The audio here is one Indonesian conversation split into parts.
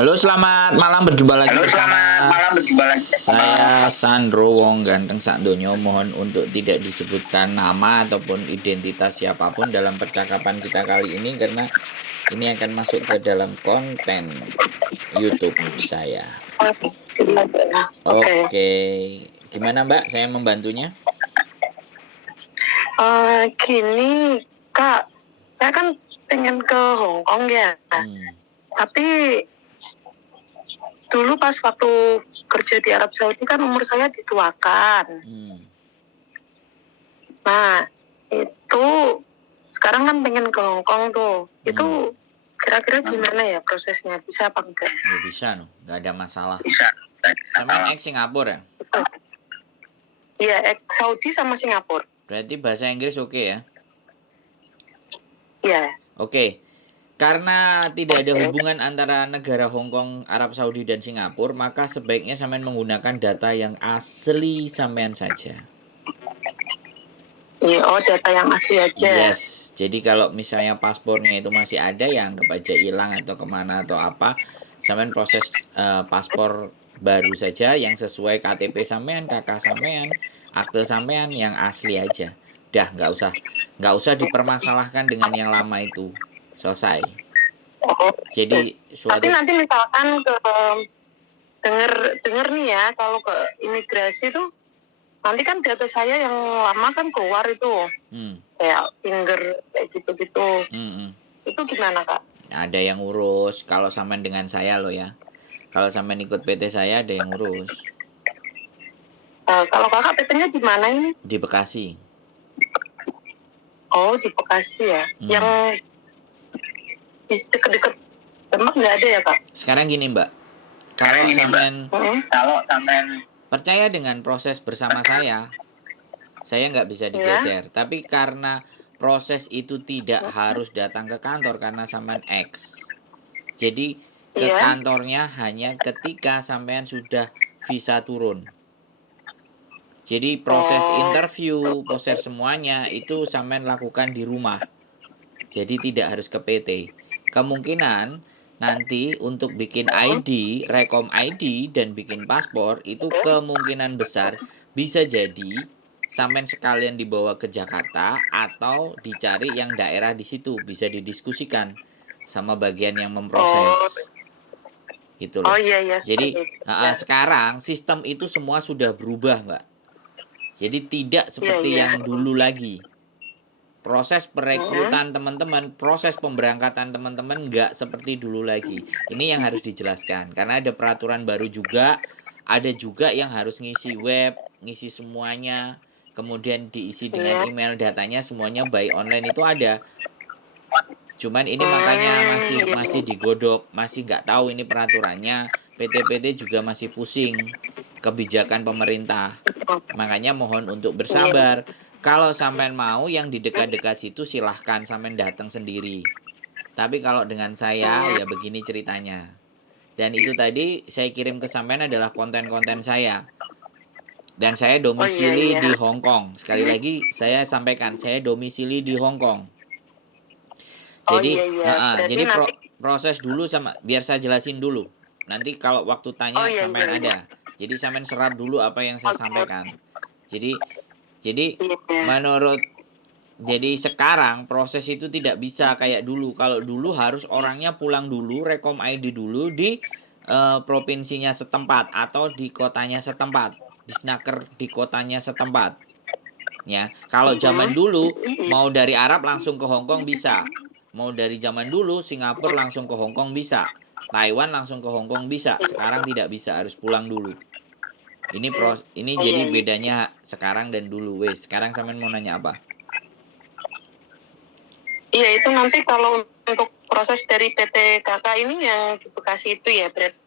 Halo, selamat malam, berjumpa lagi Halo, bersama selamat malam, berjumpa lagi bersama saya Sandro Wong Ganteng Sakdonyo. Mohon untuk tidak disebutkan nama ataupun identitas siapapun dalam percakapan kita kali ini karena ini akan masuk ke dalam konten YouTube saya. Oke. Oke, gimana Mbak? Saya membantunya? Gini, Kak, saya kan pengen ke Hong Kong ya. Hmm. Tapi dulu pas waktu kerja di Arab Saudi kan umur saya dituakan. Nah, itu sekarang kan pengen ke Hong Kong tuh. Itu kira-kira gimana ya prosesnya? Bisa apa enggak? Ya bisa, no. Nggak ada masalah. Bisa. Sama ex Singapura ya? Iya, Saudi sama Singapura. Berarti bahasa Inggris oke ya? Iya. Oke. Karena tidak ada hubungan antara negara Hong Kong, Arab Saudi, dan Singapura, maka sebaiknya sampean menggunakan data yang asli sampean saja. Iya, data yang asli aja. Yes, jadi kalau misalnya paspornya itu masih ada, ya anggap aja hilang atau kemana atau apa, sampean proses paspor baru saja yang sesuai KTP sampean, KK sampean, akte sampean yang asli aja. Udah, nggak usah dipermasalahkan dengan yang lama itu. Selesai. Jadi Tapi suatu nanti misalkan ke denger nih ya, kalau ke imigrasi tuh nanti kan data saya yang lama kan keluar itu, kayak finger kayak gitu-gitu. Itu gimana, Kak? Ada yang urus. Kalau sampean dengan saya loh ya. Kalau sampean ikut PT saya ada yang urus. Kalau Kakak PT-nya di mana ini? Di Bekasi. Oh, di Bekasi ya. Yang deket-deket Demak nggak ada ya, Kak? Sekarang gini Mbak, kalau sampean percaya dengan proses bersama saya nggak bisa digeser. Tapi karena proses itu tidak harus datang ke kantor karena sampean X. Jadi ke kantornya hanya ketika sampean sudah visa turun. Jadi proses interview, proses semuanya itu sampean lakukan di rumah. Jadi tidak harus ke PT. Kemungkinan nanti untuk bikin ID, rekom ID dan bikin paspor itu kemungkinan besar bisa jadi sampean sekalian dibawa ke Jakarta atau dicari yang daerah di situ, bisa didiskusikan sama bagian yang memproses. Gitu loh. Iya. Jadi sekarang sistem itu semua sudah berubah, Mbak. Jadi tidak seperti yang dulu lagi. Proses perekrutan teman-teman, proses pemberangkatan teman-teman nggak seperti dulu lagi. Ini yang harus dijelaskan. Karena ada peraturan baru juga. Ada juga yang harus ngisi web, ngisi semuanya. Kemudian diisi dengan email, datanya semuanya by online itu ada. Cuman ini makanya masih digodok, masih nggak tahu ini peraturannya. PT-PT juga masih pusing kebijakan pemerintah. Makanya mohon untuk bersabar. Kalau sampean mau yang di dekat-dekat situ silahkan sampean datang sendiri. Tapi kalau dengan saya ya begini ceritanya. Dan itu tadi saya kirim ke sampean adalah konten-konten saya. Dan saya domisili di Hong Kong. Sekali lagi saya sampaikan, saya domisili di Hong Kong. Jadi, jadi proses dulu sama biar saya jelasin dulu. Nanti kalau waktu tanya sampean ada. Jadi sampean serap dulu apa yang saya sampaikan. Jadi menurut sekarang proses itu tidak bisa kayak dulu. Kalau dulu harus orangnya pulang dulu, rekom ID dulu di provinsinya setempat atau di kotanya setempat, di snaker di kotanya setempat. Ya, kalau zaman dulu mau dari Arab langsung ke Hong Kong bisa. Mau dari zaman dulu Singapura langsung ke Hong Kong bisa. Taiwan langsung ke Hong Kong bisa. Sekarang tidak bisa, harus pulang dulu. Ini jadi bedanya sekarang dan dulu. Wes, sekarang sampean mau nanya apa? Iya, itu nanti kalau untuk proses dari PT Kakak ini yang di Bekasi itu ya, berarti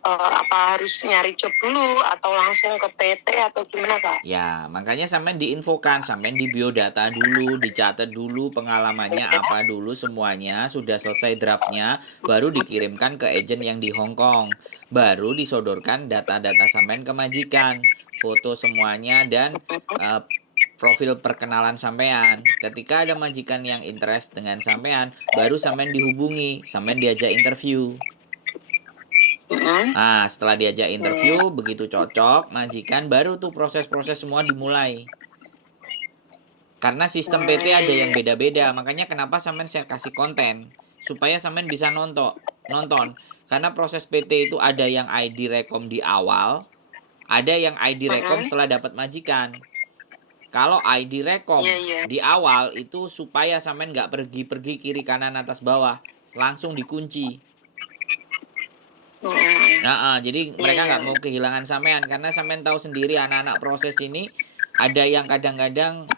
apa harus nyari job dulu atau langsung ke PT atau gimana, Kak? Ya, makanya sampean diinfokan, sampean di biodata dulu, dicatat dulu pengalamannya apa dulu semuanya, sudah selesai draftnya, baru dikirimkan ke agent yang di Hong Kong. Baru disodorkan data-data sampean ke majikan, foto semuanya dan profil perkenalan sampean. Ketika ada majikan yang interest dengan sampean, baru sampean dihubungi, sampean diajak interview. Nah, setelah diajak interview, begitu cocok, majikan, baru tuh proses-proses semua dimulai. Karena sistem PT ada yang beda-beda, makanya kenapa sampean saya kasih konten supaya sampean bisa nonton. Karena proses PT itu ada yang ID rekom di awal, ada yang ID rekom setelah dapat majikan. Kalau ID rekom di awal itu supaya sampean nggak pergi-pergi kiri kanan atas bawah, langsung dikunci. Jadi mereka nggak mau kehilangan sampean karena sampean tahu sendiri anak-anak proses ini ada yang kadang-kadang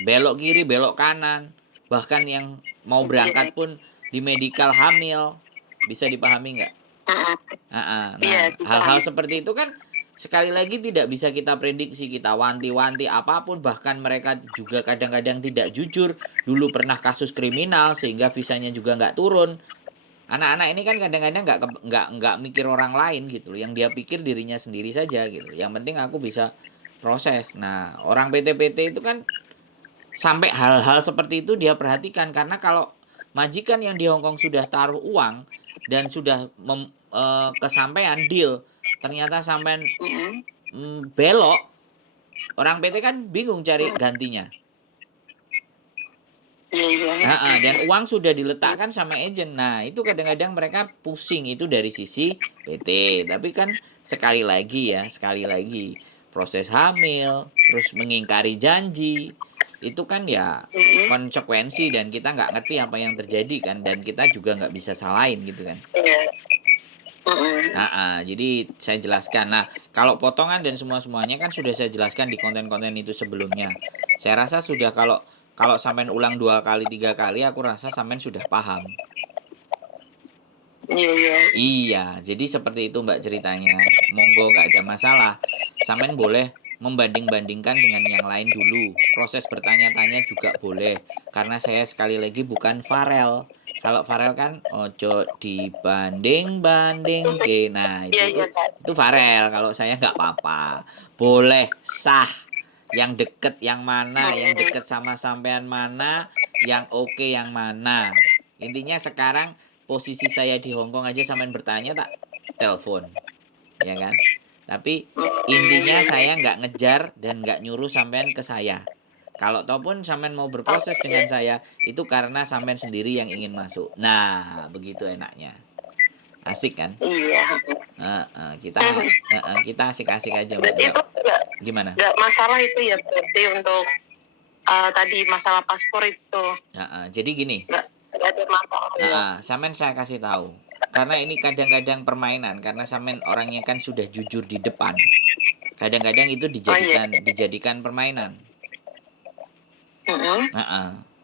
belok kiri, belok kanan, bahkan yang mau berangkat pun di medical hamil, bisa dipahami nggak? Nah, hal-hal seperti itu kan sekali lagi tidak bisa kita prediksi, kita wanti-wanti apapun, bahkan mereka juga kadang-kadang tidak jujur, dulu pernah kasus kriminal sehingga visanya juga nggak turun. Anak-anak ini kan kadang-kadang nggak mikir orang lain gitu, yang dia pikir dirinya sendiri saja gitu. Yang penting aku bisa proses. Nah, orang PT-PT itu kan sampai hal-hal seperti itu dia perhatikan, karena kalau majikan yang di Hongkong sudah taruh uang dan sudah kesampaian deal, ternyata sampean belok, orang PT kan bingung cari gantinya. Dan uang sudah diletakkan sama agent. Nah, itu kadang-kadang mereka pusing, itu dari sisi PT. Tapi kan sekali lagi proses hamil, terus mengingkari janji, itu kan ya konsekuensi dan kita nggak ngerti apa yang terjadi kan, dan kita juga nggak bisa salahin gitu kan. Jadi saya jelaskan. Nah, kalau potongan dan semuanya kan sudah saya jelaskan di konten-konten itu sebelumnya. Saya rasa sudah, kalau sampean ulang 2 kali 3 kali, aku rasa sampean sudah paham. Iya, jadi seperti itu Mbak ceritanya. Monggo, nggak ada masalah. Sampean boleh membanding-bandingkan dengan yang lain dulu. Proses bertanya-tanya juga boleh. Karena saya sekali lagi bukan Farel. Kalau Farel kan ojo dibanding-banding ke. Nah, itu Farel. Kalau saya nggak apa-apa. Boleh sah. Yang deket yang mana, yang deket sama sampean mana, yang oke yang mana. Intinya sekarang posisi saya di Hongkong aja sampean bertanya tak telepon. Ya kan? Tapi intinya saya nggak ngejar dan nggak nyuruh sampean ke saya. Kalau ataupun sampean mau berproses dengan saya, itu karena sampean sendiri yang ingin masuk. Nah, begitu enaknya. Asik kan? Iya. Kita asik-asik aja Mbak. Itu gimana? Nggak masalah itu ya berarti untuk tadi masalah paspor itu. Jadi gini. Nggak ada masalah. Sampean saya kasih tahu. Karena ini kadang-kadang permainan, karena sampean orangnya kan sudah jujur di depan. Kadang-kadang itu dijadikan permainan.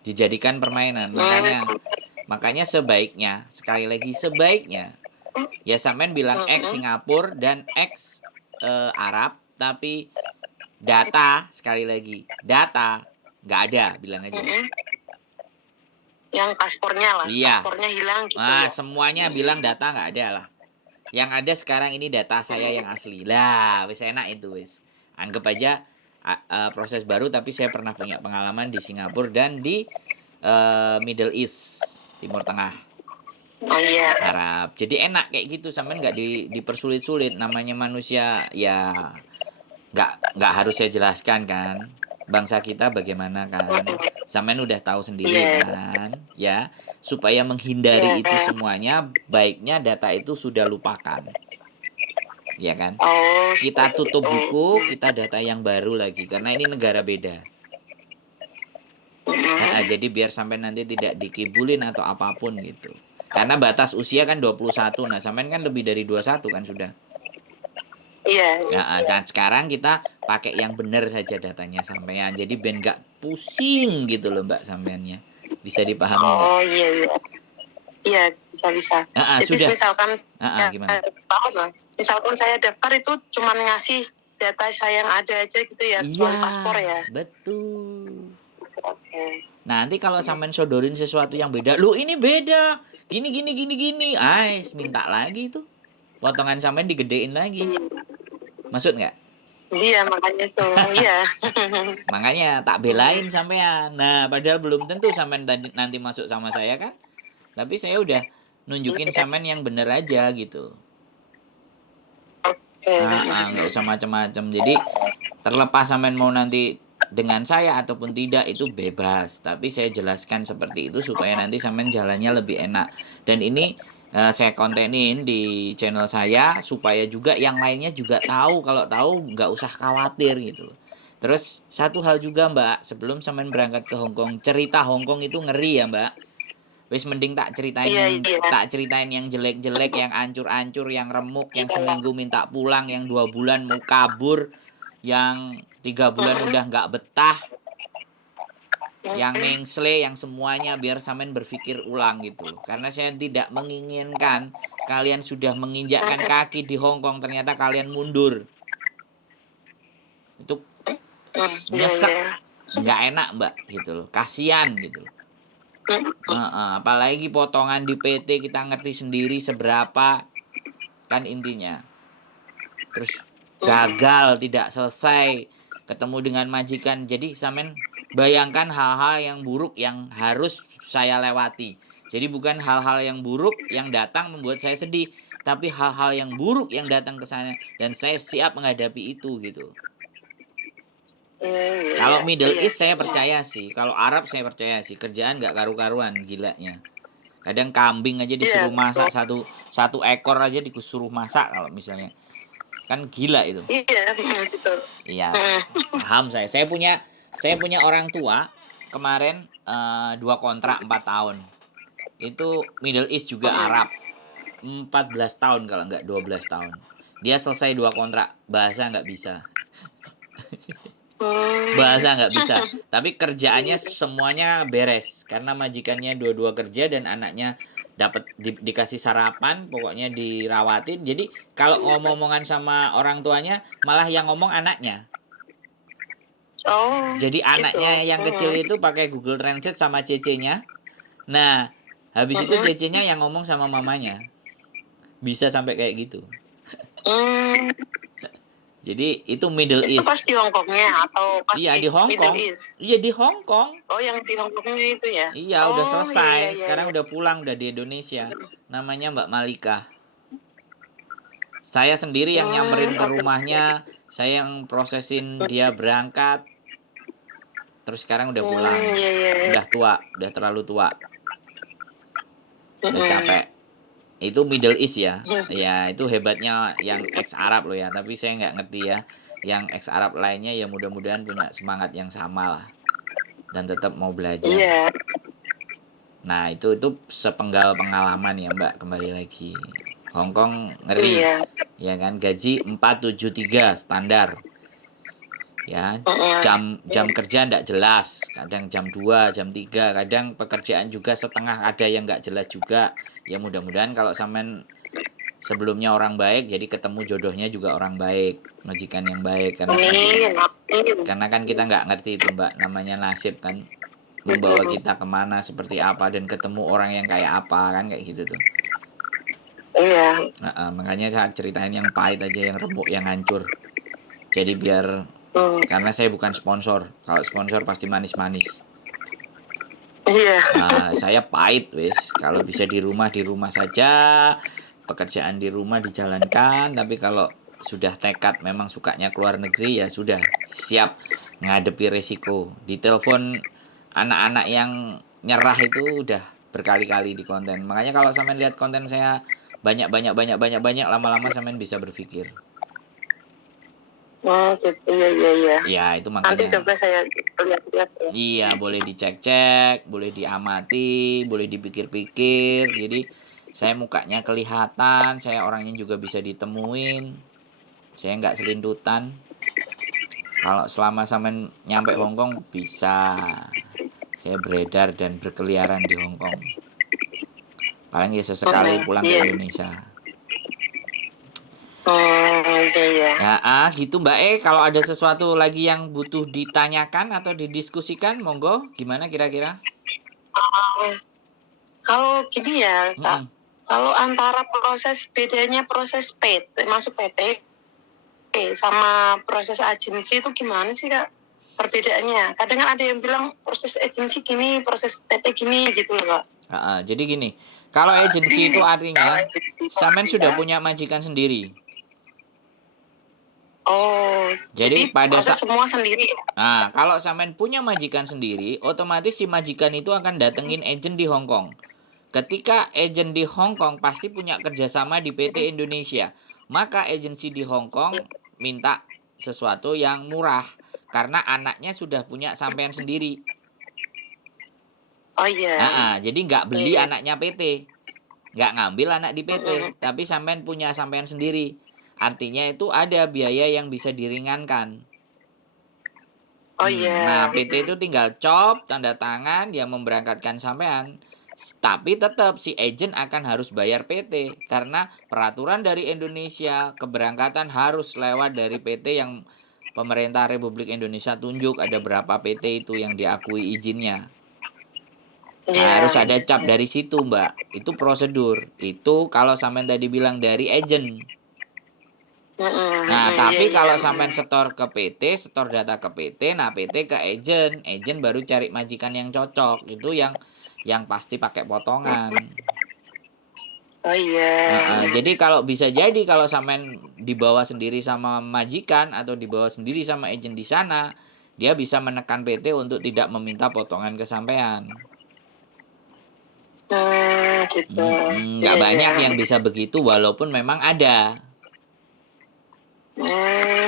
Dijadikan permainan. Makanya sebaiknya, sekali lagi sebaiknya, ya sampean bilang X Singapura dan X Arab, tapi data, sekali lagi, data nggak ada, bilang aja. Yang paspornya lah, paspornya hilang gitu ya. Semuanya bilang data nggak ada lah. Yang ada sekarang ini data saya yang asli. Lah, wis enak itu wis. Anggap aja proses baru, tapi saya pernah punya pengalaman di Singapura dan di Middle East, Timur Tengah. Arab. Jadi enak kayak gitu, sampean nggak dipersulit-sulit. Namanya manusia ya nggak harus saya jelaskan kan. Bangsa kita bagaimana kan, sampean udah tahu sendiri kan, ya. Supaya menghindari itu semuanya, baiknya data itu sudah lupakan, ya kan. Kita tutup buku, kita data yang baru lagi, karena ini negara beda. Jadi biar sampai nanti tidak dikibulin atau apapun gitu. Karena batas usia kan 21, nah sampean kan lebih dari 21 kan sudah. Iya. Dan sekarang kita pakai yang benar saja datanya sampean. Jadi ben nggak pusing gitu loh Mbak sampeannya. Bisa dipahami? Iya. Iya, bisa. Jadi sudah. Misalkan gimana? Misalkan saya daftar itu cuma ngasih data saya yang ada aja gitu ya, soal paspor ya. Betul. Nanti kalau sampean sodorin sesuatu yang beda, lu ini beda. Gini. Minta lagi tuh. Potongan sampean digedein lagi. Maksud nggak? Iya, makanya tuh. Iya. Makanya tak belain sampean. Nah, padahal belum tentu sampean nanti masuk sama saya kan. Tapi saya udah nunjukin sampean yang bener aja gitu. Nggak usah macam-macam. Jadi terlepas sampean mau nanti dengan saya ataupun tidak itu bebas. Tapi saya jelaskan seperti itu supaya nanti sampean jalannya lebih enak. Dan ini saya kontenin di channel saya supaya juga yang lainnya juga tahu. Kalau tahu nggak usah khawatir gitu loh. Terus satu hal juga Mbak, sebelum sampean berangkat ke Hong Kong, cerita Hong Kong itu ngeri ya Mbak. Wis mending tak ceritain Iya, iya. yang jelek-jelek, yang ancur-ancur, yang remuk, yang Iya. seminggu minta pulang, yang 2 bulan mau kabur, yang 3 bulan udah nggak betah, yang mengsle, yang semuanya, biar sampean berpikir ulang gitu loh. Karena saya tidak menginginkan kalian sudah menginjakkan kaki di Hong Kong ternyata kalian mundur. Itu nyesek, nggak enak Mbak gitu loh, kasihan gitu loh. Apalagi potongan di PT kita ngerti sendiri seberapa kan intinya. Terus gagal, tidak selesai, ketemu dengan majikan. Jadi sampean bayangkan hal-hal yang buruk yang harus saya lewati. Jadi bukan hal-hal yang buruk yang datang membuat saya sedih, tapi hal-hal yang buruk yang datang ke sana dan saya siap menghadapi itu gitu. Kalau Middle East saya percaya sih, kalau Arab saya percaya sih, kerjaan nggak karu-karuan gilanya. Kadang kambing aja disuruh masak satu ekor aja disuruh masak kalau misalnya, kan gila itu. Iya, betul. Iya, paham saya. Saya punya orang tua kemarin 2 kontrak 4 tahun. Itu Middle East juga Arab. 14 tahun kalau nggak 12 tahun. Dia selesai 2 kontrak, bahasa nggak bisa. Bahasa nggak bisa, tapi kerjaannya semuanya beres karena majikannya dua-dua kerja dan anaknya dapat dikasih sarapan, pokoknya dirawatin. Jadi kalau ngomong-ngomongan sama orang tuanya malah yang ngomong anaknya. Jadi anaknya yang kecil itu pakai Google Translate sama cece-nya. Nah, habis itu cece-nya yang ngomong sama mamanya. Bisa sampai kayak gitu. Jadi itu Middle East. Itu pas di Hong Kongnya atau pas di Hong Kong? Iya di Hong Kong. Oh, yang di Hong Kongnya itu ya? Iya, udah selesai. Sekarang udah pulang, udah di Indonesia. Namanya Mbak Malika. Saya sendiri yang nyamperin ke rumahnya, saya yang prosesin dia berangkat. Terus sekarang udah pulang. Udah tua, udah terlalu tua. Udah capek. Itu Middle East ya. Ya, itu hebatnya yang ex-Arab loh ya. Tapi saya nggak ngerti ya. Yang ex-Arab lainnya ya mudah-mudahan punya semangat yang sama lah. Dan tetap mau belajar. Nah, itu sepenggal pengalaman ya Mbak, kembali lagi. Hong Kong ngeri. Ya kan, gaji 473 standar. Ya, jam kerja nggak jelas, kadang jam 2, jam 3, kadang pekerjaan juga setengah ada yang nggak jelas juga. Ya mudah-mudahan kalau sampean sebelumnya orang baik, jadi ketemu jodohnya juga orang baik, majikan yang baik. Karena kan kita nggak ngerti itu Mbak, namanya nasib kan, membawa kita kemana, seperti apa, dan ketemu orang yang kayak apa, kan kayak gitu tuh. Iya. Makanya saya ceritain yang pahit aja, yang remuk, yang hancur. Jadi biar karena saya bukan sponsor. Kalau sponsor pasti manis-manis. Iya. Saya pahit wis. Kalau bisa di rumah saja. Pekerjaan di rumah dijalankan. Tapi kalau sudah tekad memang sukanya keluar negeri, ya sudah siap ngadepi resiko. Di telepon anak-anak yang nyerah itu udah berkali-kali di konten. Makanya kalau sampean lihat konten saya banyak, lama-lama sampean bisa berpikir. Iya. Ya, itu makanya. Nanti coba saya lihat-lihat ya. Iya, boleh dicek-cek, boleh diamati, boleh dipikir-pikir. Jadi saya mukanya kelihatan, saya orangnya juga bisa ditemuin. Saya nggak selintutan. Kalau selama sampean nyampe Hong Kong bisa. Saya beredar dan berkeliaran di Hong Kong. Paling ya sesekali pulang ke Indonesia. Ya, gitu Mbak. Kalau ada sesuatu lagi yang butuh ditanyakan atau didiskusikan, monggo. Gimana kira-kira? Kalau gini ya, Kak, kalau antara bedanya proses PT, masuk PT sama proses agensi itu gimana sih Kak? Perbedaannya. Kadang kan ada yang bilang proses agensi gini, proses PT gini gitu loh Kak. Jadi gini, kalau agensi itu artinya sampean sudah punya majikan sendiri. Oh, Jadi jadi proses semua sendiri. Nah, kalau sampean punya majikan sendiri, otomatis si majikan itu akan datengin agent di Hong Kong. Ketika agent di Hong Kong pasti punya kerjasama di PT Indonesia, maka agensi di Hong Kong minta sesuatu yang murah karena anaknya sudah punya sampean sendiri. Oh iya. Jadi nggak beli anaknya PT, nggak ngambil anak di PT, tapi sampean punya sampean sendiri. Artinya itu ada biaya yang bisa diringankan. Oh iya. Nah, PT itu tinggal cop, tanda tangan, dia memberangkatkan sampean. Tapi tetap si agent akan harus bayar PT karena peraturan dari Indonesia keberangkatan harus lewat dari PT yang pemerintah Republik Indonesia tunjuk ada berapa PT itu yang diakui izinnya. Nah, harus ada cap dari situ, Mbak. Itu prosedur. Itu kalau sampean tadi bilang dari agent. Nah, tapi kalau sampean setor ke PT, setor data ke PT, nah PT ke agent baru cari majikan yang cocok. Itu yang pasti pakai potongan. Oh iya. Jadi kalau bisa jadi kalau sampean dibawa sendiri sama majikan atau dibawa sendiri sama agent di sana, dia bisa menekan PT untuk tidak meminta potongan ke sampean. Gitu. Nggak banyak yang bisa begitu walaupun memang ada.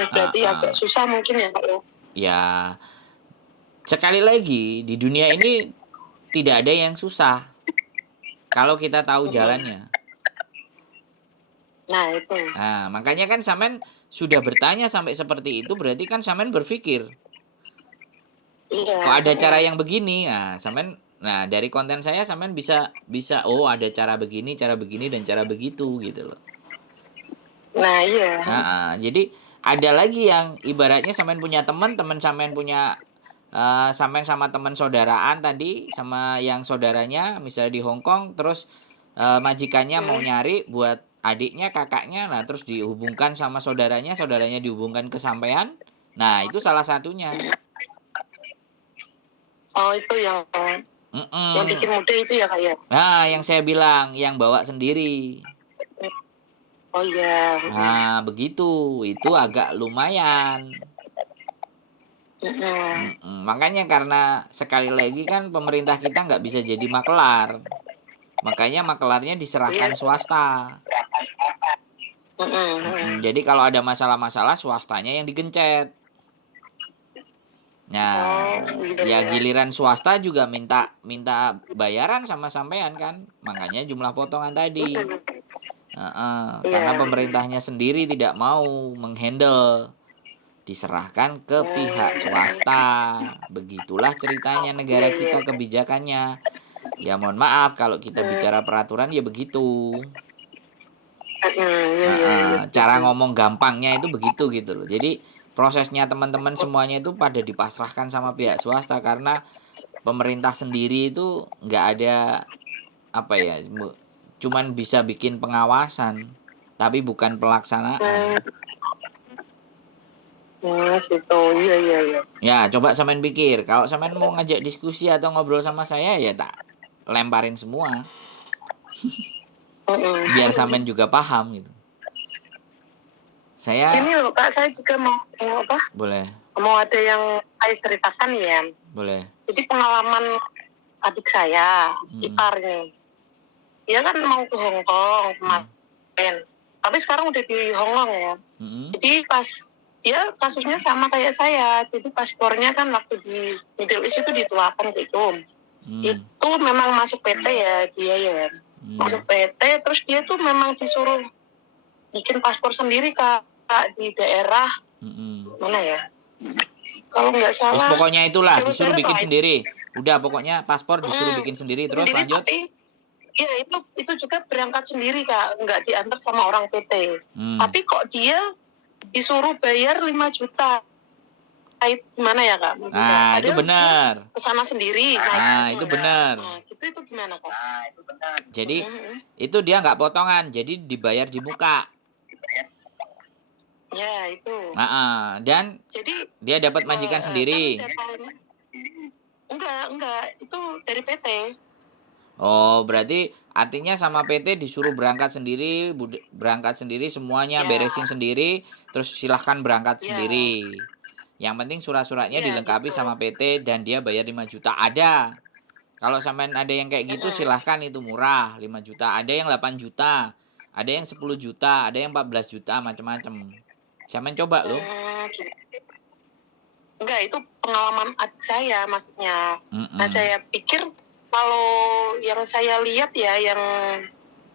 Berarti agak susah mungkin ya Pak ya? Ya, sekali lagi di dunia ini tidak ada yang susah kalau kita tahu jalannya. Nah itu. Nah, makanya kan sampean sudah bertanya sampai seperti itu berarti kan sampean berpikir kok ada cara yang begini. Nah, dari konten saya sampean bisa oh ada cara begini dan cara begitu gitu loh. Nah iya. Jadi ada lagi yang ibaratnya sampean punya teman sampean punya sampean sama teman saudaraan tadi sama yang saudaranya misalnya di Hong Kong terus majikannya mau nyari buat adiknya kakaknya nah terus dihubungkan sama saudaranya dihubungkan ke sampean. Nah, itu salah satunya. Oh, itu yang bikin mudah itu ya Kak ya? Nah, yang saya bilang yang bawa sendiri. Oh iya. Nah, begitu. Itu agak lumayan. Makanya karena sekali lagi kan pemerintah kita nggak bisa jadi makelar. Makanya makelarnya diserahkan swasta. Jadi kalau ada masalah-masalah swastanya yang digencet. Nah, ya giliran swasta juga minta bayaran sama sampean kan. Makanya jumlah potongan tadi. Karena pemerintahnya sendiri tidak mau menghandle, diserahkan ke pihak swasta. Begitulah ceritanya negara kita kebijakannya. Ya mohon maaf kalau kita bicara peraturan ya begitu. Cara ngomong gampangnya itu begitu gitu loh. Jadi prosesnya teman-teman semuanya itu pada dipasrahkan sama pihak swasta karena pemerintah sendiri itu nggak ada cuman bisa bikin pengawasan tapi bukan pelaksanaan. Gitu. Iya. Ya, coba sampean pikir, kalau sampean mau ngajak diskusi atau ngobrol sama saya ya tak lemparin semua. Biar sampean juga paham gitu. Ini loh Kak, saya juga mau apa? Boleh. Mau ada yang saya ceritakan ya. Boleh. Jadi pengalaman adik saya, ipar nih. Dia kan mau ke Hong Kong kemarin. Tapi sekarang udah di Hong Kong ya. Jadi pas dia kasusnya sama kayak saya. Jadi paspornya kan waktu di Middle East itu dituakan gitu. Itu memang masuk PT ya dia ya. Masuk PT terus dia tuh memang disuruh bikin paspor sendiri Kak di daerah mana ya? Kalau nggak salah. Terus pokoknya itulah disuruh bikin sendiri. Udah pokoknya paspor disuruh bikin sendiri terus sendiri, lanjut. Iya itu juga berangkat sendiri Kak, nggak diantar sama orang PT. Tapi kok dia disuruh bayar 5 juta. Itu gimana ya Kak? Maksudnya, itu benar. Kesana sendiri. Itu benar. Itu gimana Kak? Itu benar. Jadi itu dia nggak potongan, jadi dibayar di muka. Ya itu. Dan jadi dia dapat majikan sendiri. Enggak, itu dari PT. Oh, berarti artinya sama PT disuruh berangkat sendiri, semuanya Ya, beresin sendiri, terus silahkan berangkat ya, sendiri. Yang penting surat-suratnya ya dilengkapi gitu. sama PT dan dia bayar 5 juta. Ada. Kalau sampean ada yang kayak gitu Mm-mm. silahkan, itu murah 5 juta. Ada yang 8 juta, ada yang 10 juta, ada yang 14 juta, macam-macam. Sampean coba loh. Gitu. Enggak, itu pengalaman adik saya maksudnya. Nah, saya pikir kalau yang saya lihat ya, yang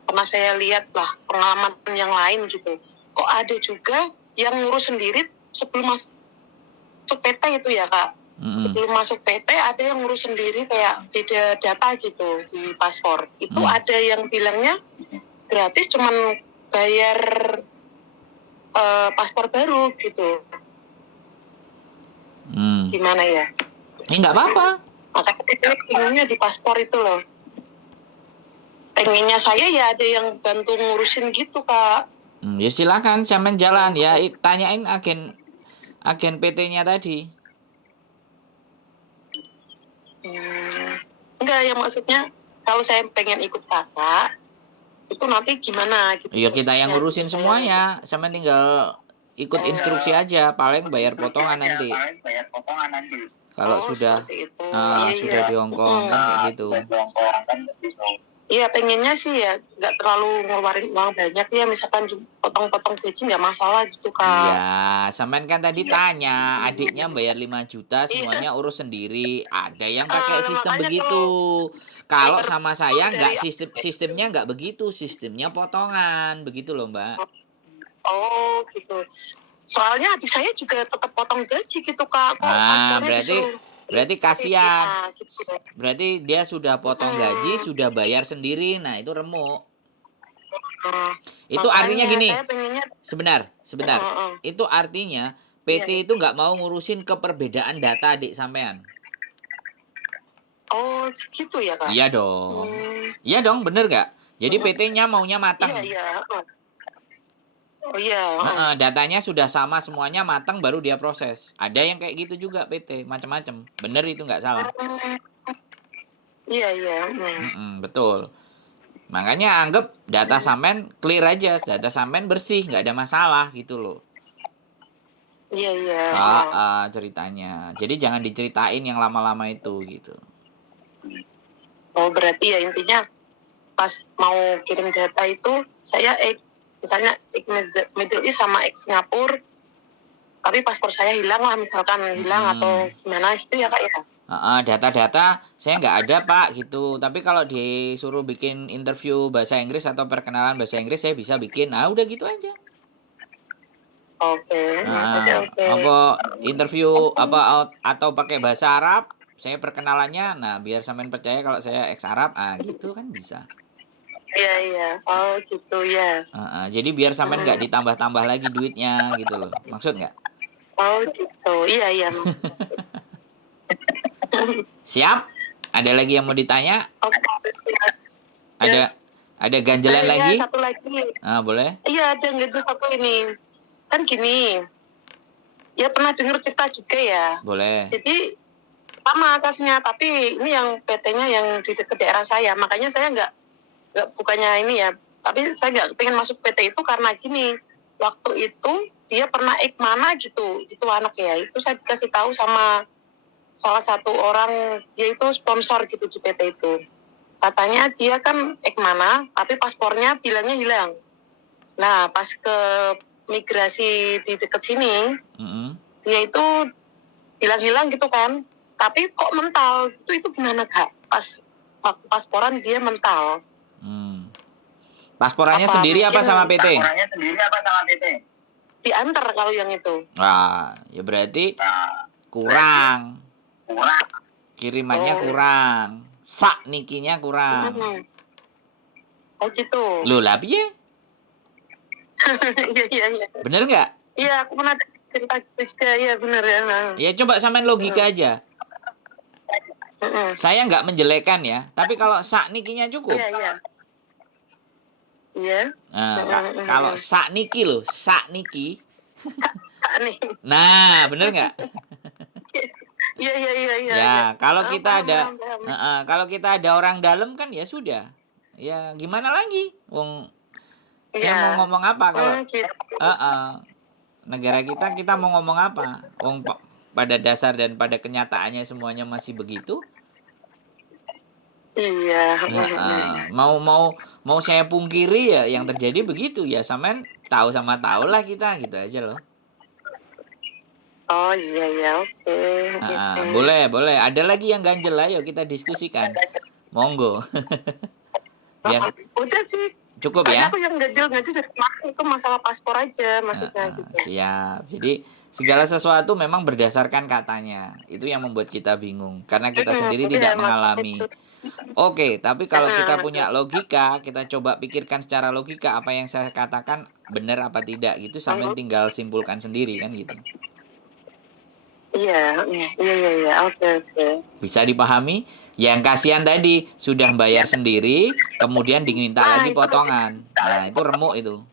pernah saya lihat lah, pengalaman yang lain gitu. Kok ada juga yang ngurus sendiri sebelum masuk PT itu ya, Kak. Sebelum masuk PT ada yang ngurus sendiri kayak beda data gitu di paspor. Itu ada yang bilangnya gratis, cuman bayar paspor baru gitu. Gimana ya? Nggak apa-apa. Makanya kita pengennya di paspor itu loh. Pengennya saya ya ada yang bantu ngurusin gitu, Kak. Ya silakan sampean jalan ya, tanyain agen PT-nya tadi. Enggak, ya maksudnya kalau saya pengen ikut Kakak, itu nanti gimana gitu. Ya kita yang ngurusin semuanya, sampean tinggal ikut instruksi aja, paling bayar potongan nanti. Kalau sudah sudah di Hongkong kan kayak gitu. Iya, pengennya sih ya nggak terlalu ngeluarin uang banyak ya, misalkan potong-potong gaji nggak masalah gitu, Kak. Iya, sampean kan tadi tanya, adiknya bayar 5 juta semuanya urus sendiri. Ada yang pakai sistem begitu. Kalau sama saya nggak, sistemnya nggak begitu, sistemnya potongan, begitu loh, Mbak. Oh, gitu. Soalnya adik saya juga tetap potong gaji gitu, Kak. Berarti kasihan. Gitu. Berarti dia sudah potong gaji, sudah bayar sendiri. Nah, itu remuk. Itu artinya gini. Sebentar. Itu artinya PT itu nggak mau ngurusin keperbedaan data adik sampean. Oh, gitu ya, Kak? Iya dong. Iya dong, bener nggak? Jadi PT-nya maunya matang. Iya. Oh iya. Datanya sudah sama semuanya matang baru dia proses. Ada yang kayak gitu juga PT, macam-macam. Bener itu nggak salah. Iya. Betul. Makanya anggap data sampean clear aja, data sampean bersih, nggak ada masalah gitu loh. Iya. Ceritanya. Jadi jangan diceritain yang lama-lama itu gitu. Oh, berarti ya intinya pas mau kirim data itu saya misalnya Middle East sama Singapura, tapi paspor saya hilang lah, misalkan hilang atau gimana gitu ya, Kak ya? Data-data saya nggak ada, Pak, gitu. Tapi kalau disuruh bikin interview bahasa Inggris atau perkenalan bahasa Inggris saya bisa bikin. Nah, udah gitu aja. Oke. Apa interview atau pakai bahasa Arab, saya perkenalannya. Nah, biar sampean percaya kalau saya ex Arab, gitu kan bisa. Iya. Oh, gitu ya. Jadi biar sampean nggak ditambah-tambah lagi duitnya gitu loh. Maksud nggak? Oh, gitu. Iya. Siap? Ada lagi yang mau ditanya? Okay. Ada ganjelan lagi? Satu lagi. Boleh? Iya, ada gitu satu ini. Kan gini, ya pernah dengar cerita juga ya. Boleh. Jadi sama kasusnya, tapi ini yang PT-nya yang di dekat daerah saya. Makanya saya nggak bukannya ini ya, tapi saya nggak pengen masuk PT itu karena gini. Waktu itu dia pernah mana gitu, itu anak ya. Itu saya dikasih tahu sama salah satu orang, dia itu sponsor gitu di PT itu. Katanya dia kan mana, tapi paspornya bilangnya hilang. Nah, pas ke migrasi di dekat sini, dia itu hilang gitu kan. Tapi kok mental, itu gimana, Kak? Pas waktu pasporan dia mental. Pasporannya sendiri apa sama PT? Diantar kalau yang itu. Ya berarti kurang. Kirimannya kurang. Sak nikinya kurang. Oh gitu. Loh lah piye? Iya. Bener nggak? Iya, aku pernah cerita juga, ya bener ya. Ya coba samain logika aja. Saya nggak menjelekkan ya, tapi kalau sak nikinya cukup. Iya. Kalau sak niki loh, sak niki. Nah, bener nggak? Iya. Ya, kalau Ah, kita ada paham, paham. kalau kita ada orang dalam kan ya sudah. Ya gimana lagi? Wong saya mau Iya. ngomong apa kalau Gitu. negara kita mau ngomong apa? Wong pada dasar dan pada kenyataannya semuanya masih begitu. Iya. Mau mau mau saya pungkiri ya yang terjadi begitu ya, sampean tahu sama tahu lah kita gitu aja loh. Oh iya, oke. Gitu. Boleh. Ada lagi yang ganjel, ayo kita diskusikan. Monggo. Biar Udah sih. cukup Soalnya ya. aku yang ganjil dari kemarin itu masalah paspor aja maksudnya gitu. Siap. Jadi segala sesuatu memang berdasarkan katanya. Itu yang membuat kita bingung karena kita sendiri tidak Iya, mengalami. itu. Oke, tapi kalau kita punya Betul. logika, kita coba pikirkan secara logika apa yang saya katakan benar apa tidak gitu, sampean tinggal simpulkan sendiri kan gitu. Iya. Oke. Bisa dipahami? Yang kasihan tadi sudah bayar sendiri, kemudian diminta lagi potongan. Nah, itu remuk itu.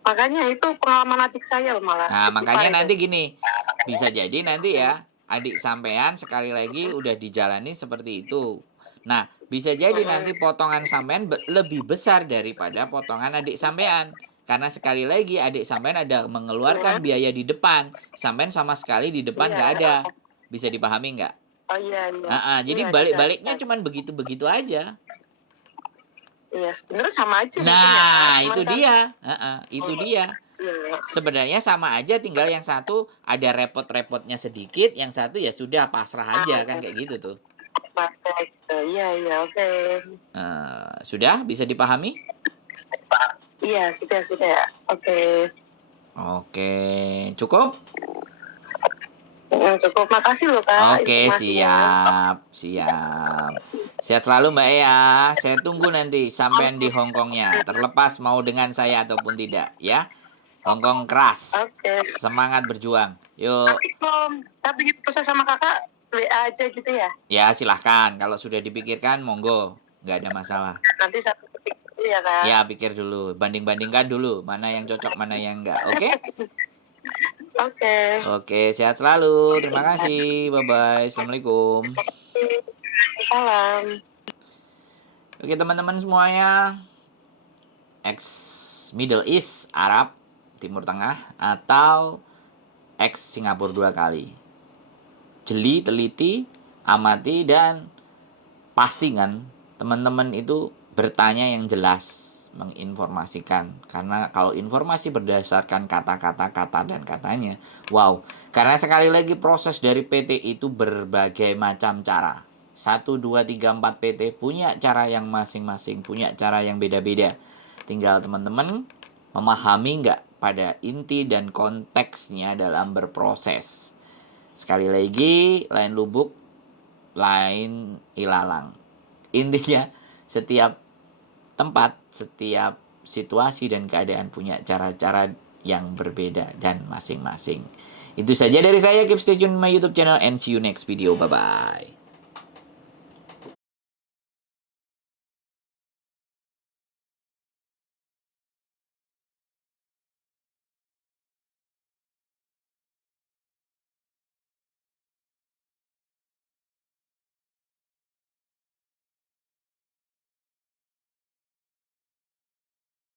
Makanya itu pengalaman adik saya malah. Nah, makanya nanti gini, bisa jadi nanti ya, adik sampean sekali lagi udah dijalani seperti itu. Nah, bisa jadi nanti potongan sampean lebih besar daripada potongan adik sampean. Karena sekali lagi adik sampean ada mengeluarkan biaya di depan, sampean sama sekali di depan nggak ada. Bisa dipahami nggak? Oh iya. Jadi Iya, balik-baliknya bisa. cuman begitu-begitu aja. Iya, sebenarnya sama aja. Nah, mungkin itu ya, dia. Itu dia. Iya. Sebenarnya sama aja, tinggal yang satu ada repot-repotnya sedikit, yang satu ya sudah pasrah aja kan kayak gitu tuh. Baca gitu. Iya, oke. Sudah bisa dipahami? Iya, sudah. Oke. Oke, cukup? Cukup. Makasih loh, Kak. Oke, informasinya. siap. Sehat selalu Mbak ya. Saya tunggu nanti sampean di Hongkongnya. Terlepas mau dengan saya ataupun tidak ya. Hongkong keras. Oke. Semangat berjuang. Yuk. Tapi proses sama Kakak WA aja gitu ya? Ya, silahkan. Kalau sudah dipikirkan, monggo. Nggak ada masalah. Nanti satu ketik dulu ya, Kak? Ya, pikir dulu. Banding-bandingkan dulu. Mana yang cocok, mana yang enggak. Oke? Oke, sehat selalu. Terima kasih. Bye-bye. Assalamualaikum. Salam. Oke, teman-teman semuanya. Ex Middle East, Arab, Timur Tengah, atau ex Singapura 2 kali. Jeli, teliti, amati, dan pastikan teman-teman itu bertanya yang jelas, menginformasikan. Karena kalau informasi berdasarkan kata-kata, kata dan katanya, wow. Karena sekali lagi proses dari PT itu berbagai macam cara. 1, 2, 3, 4 PT punya cara yang masing-masing, punya cara yang beda-beda. Tinggal teman-teman memahami nggak pada inti dan konteksnya dalam berproses. Sekali lagi, lain lubuk, lain ilalang. Intinya, setiap tempat, setiap situasi dan keadaan punya cara-cara yang berbeda dan masing-masing. Itu saja dari saya. Keep stay tune my YouTube channel and see you next video. Bye-bye.